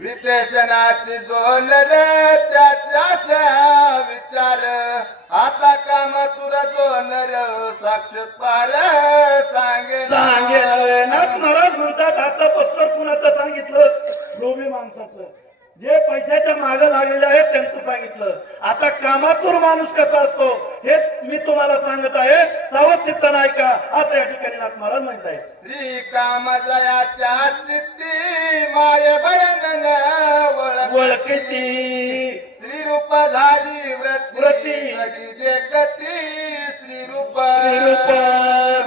विदेशनाची दोन रे त्याच्या विचार। आता काम तुला दोन रे साक्षात पार सांगे सांगे नाथ महाराज म्हणतात आता पुस्तक कुणाचं सांगितलं? लोभी माणसाचं. जे पैशाच्या माग लागलेले आहेत त्यांचं सांगितलं. आता कामातूर माणूस कसा असतो? हे तुम्हाला सांगत आहे सावध चित्त नाही का? असं या ठिकाणी नाथ महाराज म्हणत आहे श्री काम जयाच्या चित्ती माय बयन ओळखीती. श्री रूप झाली व्रती देखती. श्री रूप रूप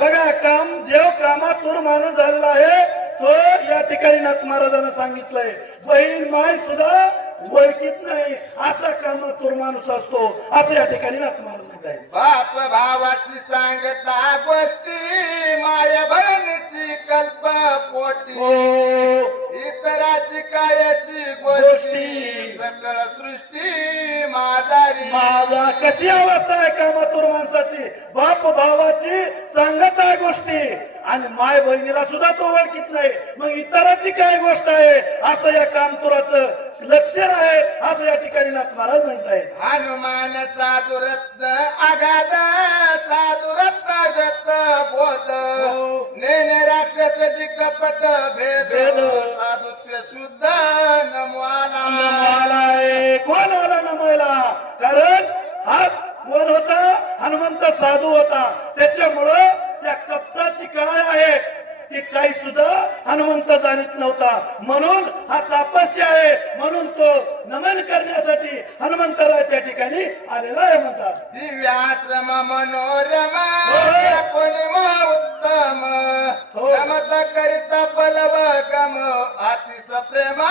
बघा काम जेव कामातूर माणूस झालेला आहे तो या ठिकाणी नाथ महाराजांना सांगितलंय. बहीण माय सुद्धा ओळखीत नाही. असा कामातूर माणूस असतो. असं या ठिकाणी नाथ महाराज म्हणत आहे बाप भावाची सांगता गोष्टी माय बहिणीची कल्प पोटी. हो. इतराची कायाची गोष्टी. सकळ सृष्टी मादारी माझा कशी अवस्था आहे कामातूर माणसाची? बाप भावाची सांगत आहे गोष्टी. आणि माय बहिणीला सुद्धा तो ओळखीत नाही. मग इतराची काय गोष्ट आहे? असं या कामतुराचं लक्षण आहे असं या ठिकाणी महाराज म्हणत आहेत हनुमान साधुरत्न अगाध साधुरत्न जत बोध. हो. नेने राक्षसाची कपट भेद. साधुत्व शुद्ध नमवाला. नमालाय. कोण आला नमायला कारण हा कोण होता हनुमंत साधू होता. त्याच्यामुळं त्या कप्ताची काय आहे. ती काही सुद्धा हनुमंत जाणीत नव्हता. म्हणून हा तापसी आहे. म्हणून तो नमन करण्यासाठी हनुमंतराय त्या ठिकाणी आलेला आहे म्हणतात. दिव्याश्रम मनोरम हो. उत्तम. हो. करिता पलव गम आतिस प्रेम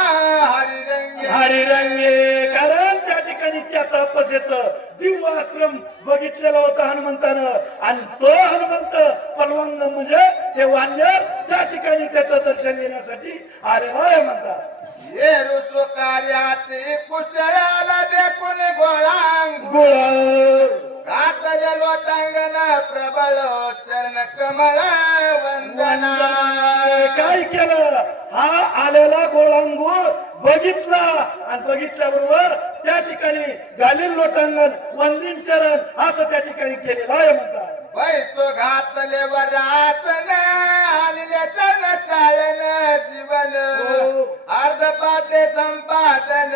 तपस्याचं दिव्य आश्रम बघितलेला होता हनुमंतानं. आणि तो हनुमंत पलवंग म्हणजे ते वानर त्या ठिकाणी त्याचं दर्शन घेण्यासाठी आलेला आहे म्हणतात ये रुसो कार्यात कुशळाला देखून गोळांग. गोळ घातले लोटांगण प्रबळ चरण कमळ वंदना. काय केलं? हा आलेला गोळांगूळ बघितला. आणि बघितल्याबरोबर त्या ठिकाणी गालील लोटांगण वंदीन चरण असं त्या ठिकाणी केलेलं आहे म्हणतात. बैसो घातले वरासन आणले चरण जीवन. हो. अर्ध पाते संपादन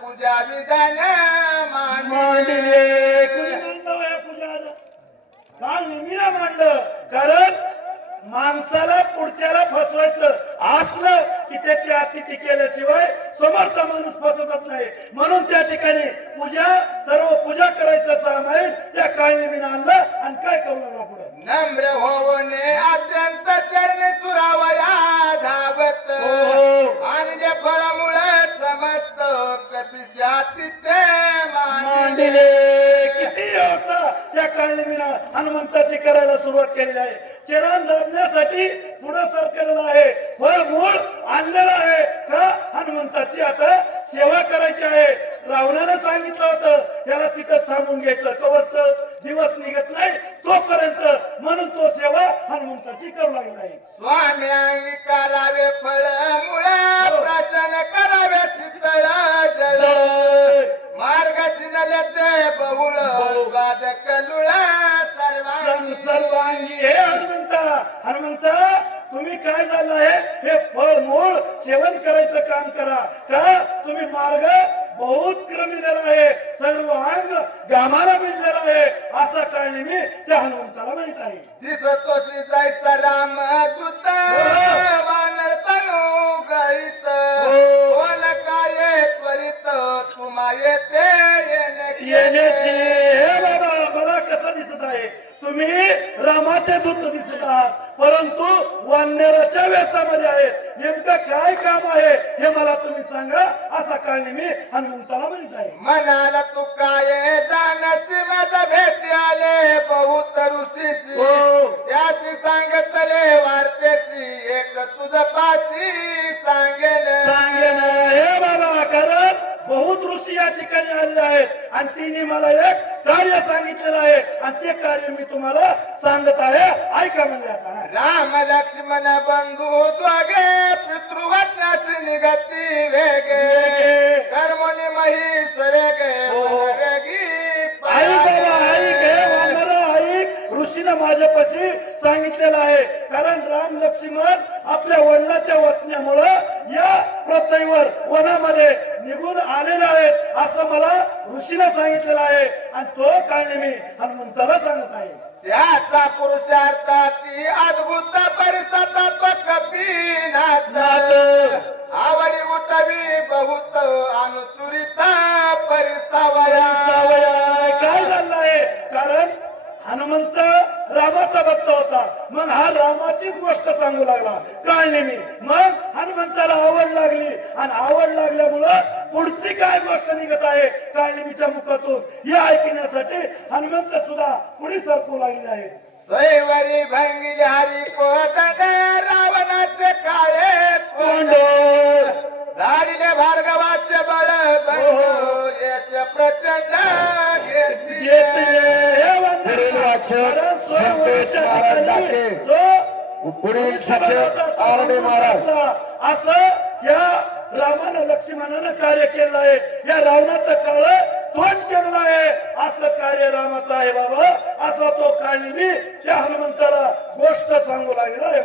पूजा विधान मांडले. पूजा? काल नेहमीला मांडलं. कारण माणसाला पुढच्याला फसवायचं असलं की त्याची अतिथी केल्याशिवाय समोरचा माणूस फसवत नाही. म्हणून त्या ठिकाणी पूजा सर्व पूजा करायचं सामाईन त्या काळनेमीनं आणलं आणि काय करू लागला पुढे? नम्र होवने अत्यंत चरण चुरावया धावत. हो. आणि जे फळामुळे समस्त कपिशाती ते मांडले. किती व्यवस्था त्या काळनेमीनं हनुमंताची करायला सुरुवात केलेली आहे. चरण दाबण्यासाठी पुढे सरकलेला आहे. फळ मूळ आणलेलं आहे. का? हनुमंताची आता सेवा करायची आहे. रावणानं सांगितलं होतं याला तिथंच थांबून घ्यायचं. कवरच दिवस निघत नाही तोपर्यंत. म्हणून तो सेवा हनुमंताची करू लागली आहे. स्वामी करावे फळ मुळा प्राशन करावे शीतळ जळ. मार्ग सिनल्याचे बहुळ स्वाद कलुळा सं- सर्वांगी. हे हनुमंता सेवन करायचं काम करा. का? तुम्ही मार्ग बहुत क्रमिलेला आहे. सर्व अंग गामाला मिळलेला आहे. असा काय मी त्या हनुमंताला माहीत आहे. दिसतो श्री जायचा राम दूत वानर तनु गईत. हो. कोण कार्य त्वरित तुम्हा येते येणे येण्याची. हे बाबा मला कसं दिसत आहे? तुम्ही रामाचे दूत दिसत. आहात वानराच्या वेशामध्ये आहेत नेमकं काय काम आहे हे मला तुम्ही सांगा. असा काय मी हनुमंताला म्हणत आहे. मनाला तू काय जाणसी? माझा भेटी आले बहुत ऋषीशी तुम्हाला एक कार्य सांगितलेलं आहे. आणि ते कार्य मी तुम्हाला सांगत आहे. ऐका म्हणजे आता. राम लक्ष्मण बंधू द्वागे पितृवत्नाच निगती वेगे. कर्मणी मही हो. ऋषीनं माझ्यापाशी सांगितलेलं आहे. कारण राम लक्ष्मण आपल्या वडिलाच्या वचनामुळं या पृथ्वीवर वनामध्ये निघून आलेला असं मला ऋषीने सांगितलेलं आहे. आणि तो काळने मी हनुमंताला सांगत आहे. त्याचा पुरुषार्थ अद्भुत परिसता रामाचा भक्त होता. मग हा रामाचीच गोष्ट सांगू लागला. काय नेहमी मग हनुमंताला आवड लागली. आणि आवड लागल्यामुळं पुढची काय गोष्ट निघत आहे काय नेहमीच्या मुखातून. हे ऐकण्यासाठी हनुमंत सुद्धा पुढे सरकू लागले आहेत. सैवरी भंगी हरी कोदंड रावणाचे काळे कोंड. झाडीने भार्गवाचे बळ बंड. याचे प्रचंड घेतले स्वयंवराच्या ठिकाणी जो पुढील शिक्षक आरडे महाराज. असं या रामानं लक्ष्मणानं कार्य केलं आहे. या रावणाचं काळ तोंड केलेलं आहे. असं कार्य रामाचं आहे बाबा. असा तो काळ मी या हनुमंताला गोष्ट सांगू लागला आहे.